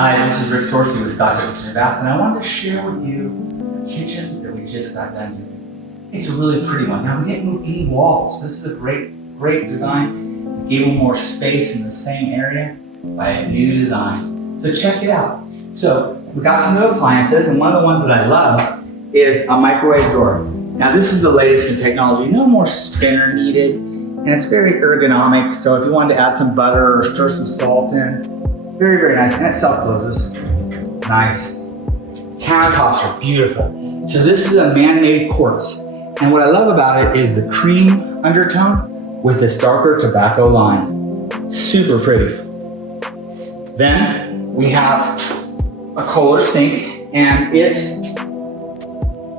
Hi, this is Rick Sorci with Stockdale Kitchen and Bath, and I wanted to share with you a kitchen that we just got done doing. It's a really pretty one. Now, we didn't move any walls. This is a great design. We gave them more space in the same area by a new design. So check it out. So we got some new appliances, and one of the ones that I love is a microwave drawer. Now, this is the latest in technology. No more spinner needed, and it's very ergonomic. So if you wanted to add some butter or stir some salt in, very nice, and it self-closes. Nice. Countertops are beautiful. So this is a man-made quartz. And what I love about it is the cream undertone with this darker tobacco line. Super pretty. Then we have a Kohler sink, and it's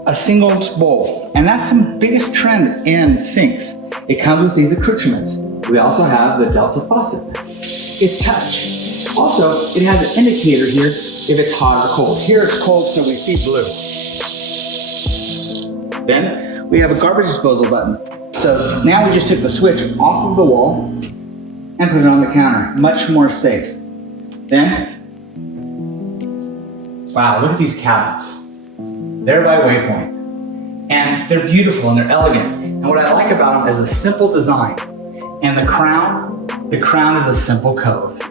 a single bowl. And that's the biggest trend in sinks. It comes with these accoutrements. We also have the Delta faucet. It's touch. Also, it has an indicator here if it's hot or cold. Here it's cold, so we see blue. Then we have a garbage disposal button. So now we just took the switch off of the wall and put it on the counter. Much more safe. Then, wow, look at these cabinets. They're by Waypoint. And they're beautiful and they're elegant. And what I like about them is a simple design. And the crown is a simple cove.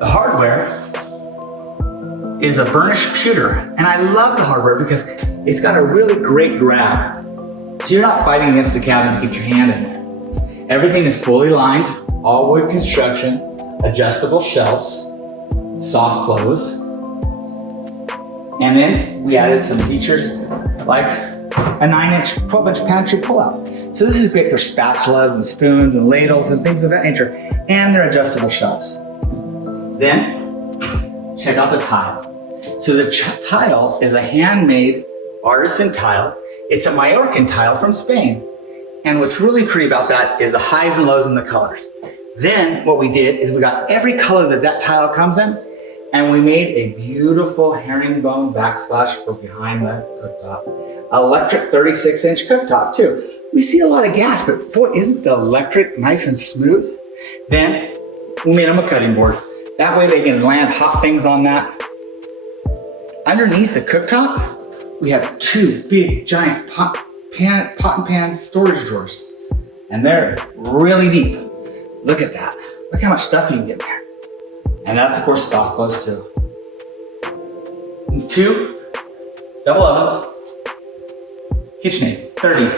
The hardware is a burnished pewter, and I love the hardware because it's got a really great grab. So you're not fighting against the cabinet to get your hand in there. Everything is fully lined, all wood construction, adjustable shelves, soft close. And then we added some features like a 9-inch, 12-inch pantry pullout. So this is great for spatulas and spoons and ladles and things of that nature, and they're adjustable shelves. Then, check out the tile. So the tile is a handmade artisan tile. It's a Mallorcan tile from Spain. And what's really pretty about that is the highs and lows in the colors. Then what we did is we got every color that tile comes in, and we made a beautiful herringbone backsplash for behind the cooktop. Electric 36-inch cooktop too. We see a lot of gas, but boy, isn't the electric nice and smooth? Then we made them a cutting board. That way they can land hot things on that. Underneath the cooktop, we have two big giant pot and pan storage drawers. And they're really deep. Look at that. Look how much stuff you can get in there. And that's of course soft close too. And two double ovens. KitchenAid 30.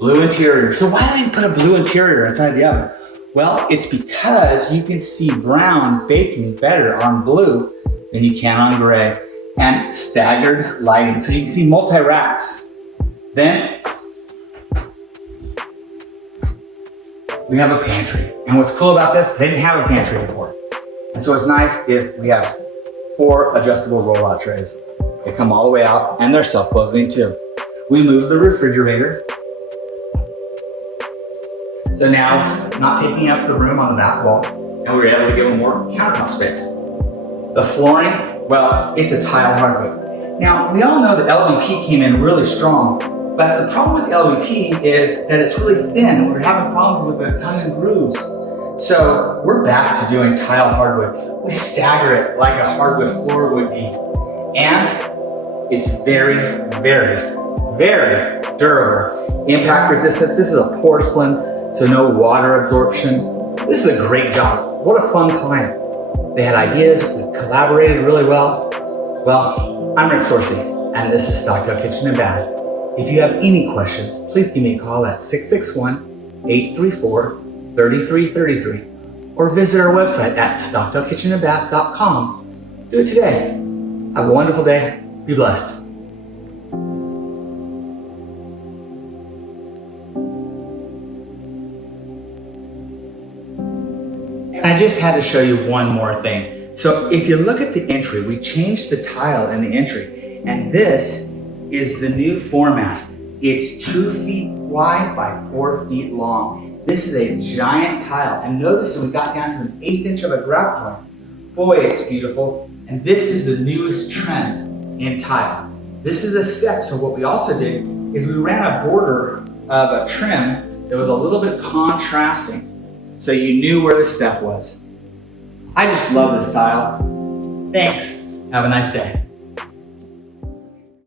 Blue interior. So why do they put a blue interior inside the oven? Well, it's because you can see brown baking better on blue than you can on gray, and staggered lighting. So you can see multi-racks. Then we have a pantry. And what's cool about this, they didn't have a pantry before. And so what's nice is we have 4 adjustable rollout trays. They come all the way out, and they're self-closing too. We moved the refrigerator. So now it's not taking up the room on the back wall, and we were able to give them more countertop space. The flooring, well, it's a tile hardwood. Now, we all know that LVP came in really strong, but the problem with LVP is that it's really thin, and we're having problems with the tongue and grooves. So we're back to doing tile hardwood. We stagger it like a hardwood floor would be. And it's very durable. Impact resistance, this is a porcelain, so no water absorption. This is a great job. What a fun client. They had ideas, we collaborated really well. Well, I'm Rick Sorci, and this is Stockdale Kitchen and Bath. If you have any questions, please give me a call at 661-834-3333 or visit our website at stockdalekitchenandbath.com. Do it today. Have a wonderful day. Be blessed. And I just had to show you one more thing. So if you look at the entry, we changed the tile in the entry, and this is the new format. It's 2 feet wide by 4 feet long. This is a giant tile, and notice we got down to an 1/8 inch of a grout joint. Boy, it's beautiful. And this is the newest trend in tile. This is a step, so what we also did is we ran a border of a trim that was a little bit contrasting, so you knew where the step was. I just love this tile. Thanks. Have a nice day.